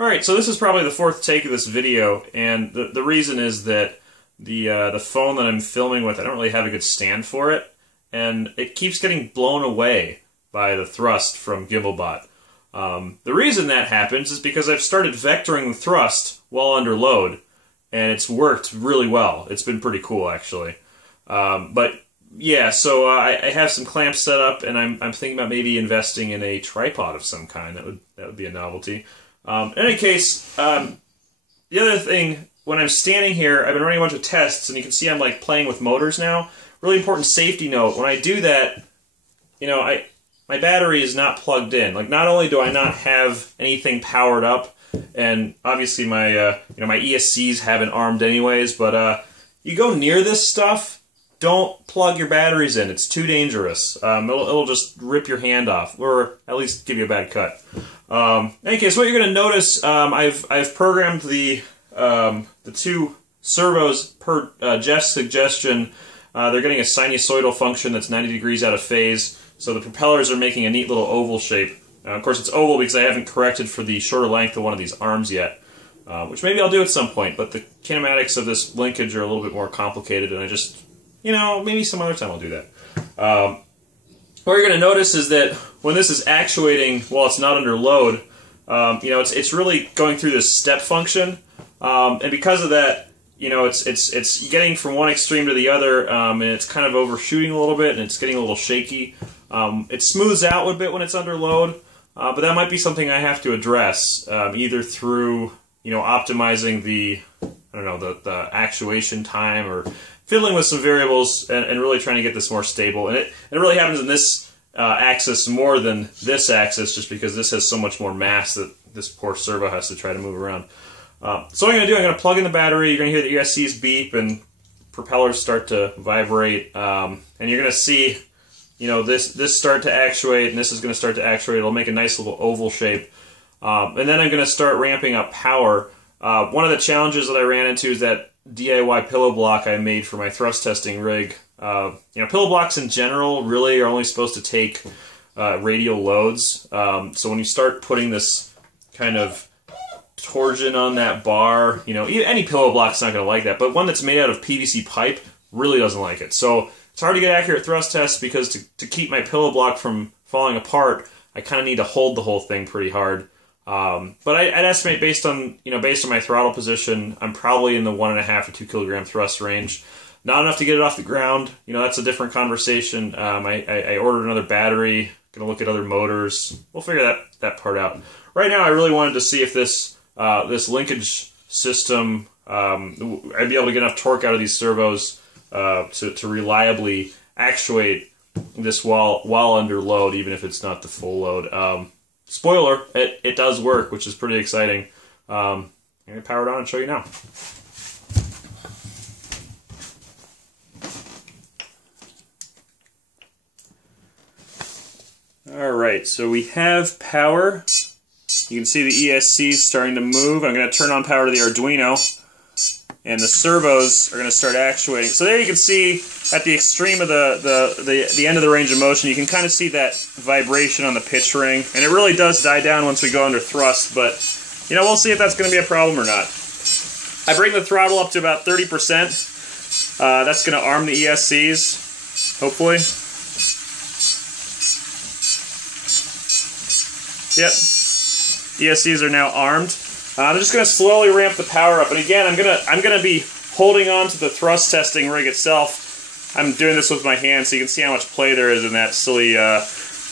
Alright, so this is probably the fourth take of this video, and the reason is that the phone that I'm filming with, I don't really have a good stand for it, and it keeps getting blown away by the thrust from GimbalBot. The reason that happens is because I've started vectoring the thrust while under load, and it's worked really well. It's been pretty cool, actually. But yeah, so I have some clamps set up, and I'm thinking about maybe investing in a tripod of some kind. That would be a novelty. In any case, the other thing, when I'm standing here, I've been running a bunch of tests, and you can see I'm like playing with motors now. Really important safety note: when I do that, you know, my battery is not plugged in. Like, not only do I not have anything powered up, and obviously my my ESCs haven't armed anyways, but you go near this stuff, don't plug your batteries in. It's too dangerous. It'll just rip your hand off, or at least give you a bad cut. In any case, what you're going to notice, I've programmed the two servos per Jeff's suggestion. They're getting a sinusoidal function that's 90 degrees out of phase, so the propellers are making a neat little oval shape. Of course, it's oval because I haven't corrected for the shorter length of one of these arms yet, which maybe I'll do at some point, but the kinematics of this linkage are a little bit more complicated, and I just, you know, maybe some other time I'll do that. What you're going to notice is that when this is actuating while it's not under load, you know, it's really going through this step function, and because of that, you know, it's getting from one extreme to the other, and it's kind of overshooting a little bit, and it's getting a little shaky. It smooths out a bit when it's under load, but that might be something I have to address, either through, you know, optimizing the, I don't know, the actuation time, or fiddling with some variables and really trying to get this more stable. And it really happens in this axis more than this axis, just because this has so much more mass that this poor servo has to try to move around. So what I'm going to do, I'm going to plug in the battery. You're going to hear the ESCs beep and propellers start to vibrate, and you're going to see, you know, this start to actuate, and this is going to start to actuate. It'll make a nice little oval shape, and then I'm going to start ramping up power. One of the challenges that I ran into is that DIY pillow block I made for my thrust testing rig. You know, pillow blocks in general really are only supposed to take radial loads. So when you start putting this kind of torsion on that bar, you know, any pillow block's not going to like that, but one that's made out of PVC pipe really doesn't like it. So it's hard to get accurate thrust tests, because to keep my pillow block from falling apart, I kind of need to hold the whole thing pretty hard. But I'd estimate, based on my throttle position, I'm probably in the 1.5 to 2 kilogram thrust range. Not enough to get it off the ground. You know, that's a different conversation. I ordered another battery. Gonna look at other motors. We'll figure that part out. Right now, I really wanted to see if this linkage system, I'd be able to get enough torque out of these servos to reliably actuate this while under load, even if it's not the full load. Spoiler, it does work, which is pretty exciting. I'm going to power it on and show you now. Alright, so we have power. You can see the ESCs starting to move. I'm going to turn on power to the Arduino, and the servos are going to start actuating. So there you can see, at the extreme of the end of the range of motion, you can kind of see that vibration on the pitch ring, and it really does die down once we go under thrust, but, you know, we'll see if that's going to be a problem or not. I bring the throttle up to about 30%. That's going to arm the ESCs, hopefully. Yep. ESCs are now armed. I'm just going to slowly ramp the power up, and again, I'm gonna be holding on to the thrust testing rig itself. I'm doing this with my hand, so you can see how much play there is in that silly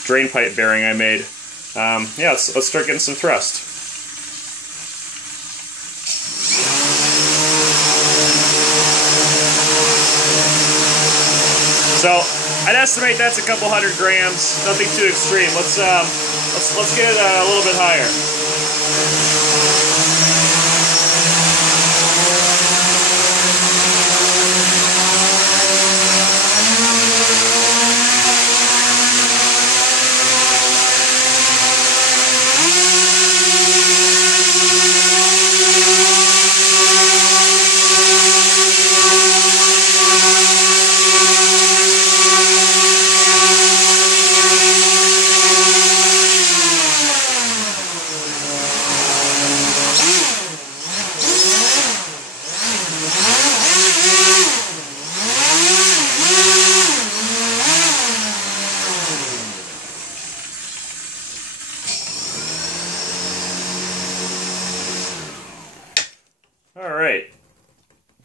drain pipe bearing I made. Yeah, let's start getting some thrust. So I'd estimate that's a couple 100 grams. Nothing too extreme. Let's get it a little bit higher.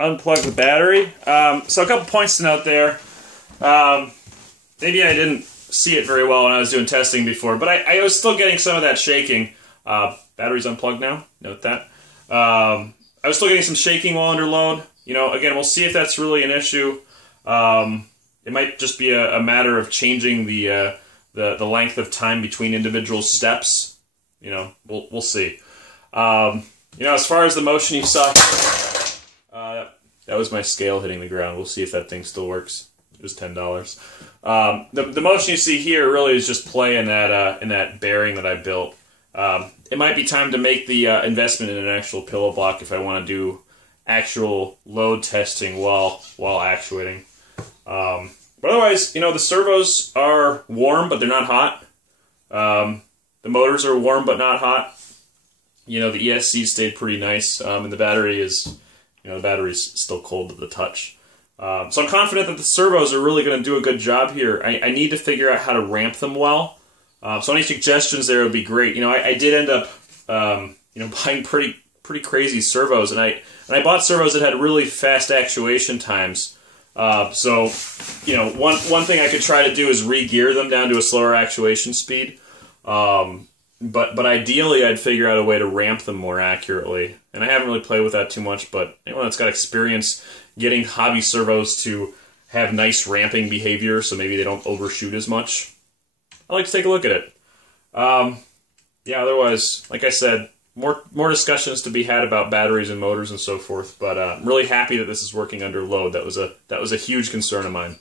unplug the battery. So a couple points to note there. Maybe I didn't see it very well when I was doing testing before, but I was still getting some of that shaking. Battery's unplugged now, note that. I was still getting some shaking while under load. You know, again, we'll see if that's really an issue. It might just be a matter of changing the length of time between individual steps. You know, we'll see. You know, as far as the motion you saw, that was my scale hitting the ground. We'll see if that thing still works. It was $10. The motion you see here really is just play in that bearing that I built. It might be time to make the investment in an actual pillow block if I want to do actual load testing while actuating. But otherwise, you know, the servos are warm, but they're not hot. The motors are warm, but not hot. You know, the ESCs stayed pretty nice, and the battery is, you know, the battery's still cold to the touch. So I'm confident that the servos are really going to do a good job here. I need to figure out how to ramp them well. So any suggestions there would be great. You know, I did end up, you know, buying pretty crazy servos, and I bought servos that had really fast actuation times. So, you know, one thing I could try to do is re-gear them down to a slower actuation speed. But ideally, I'd figure out a way to ramp them more accurately. And I haven't really played with that too much, but anyone that's got experience getting hobby servos to have nice ramping behavior, so maybe they don't overshoot as much, I'd like to take a look at it. Yeah, otherwise, like I said, more discussions to be had about batteries and motors and so forth. But I'm really happy that this is working under load. That was a huge concern of mine.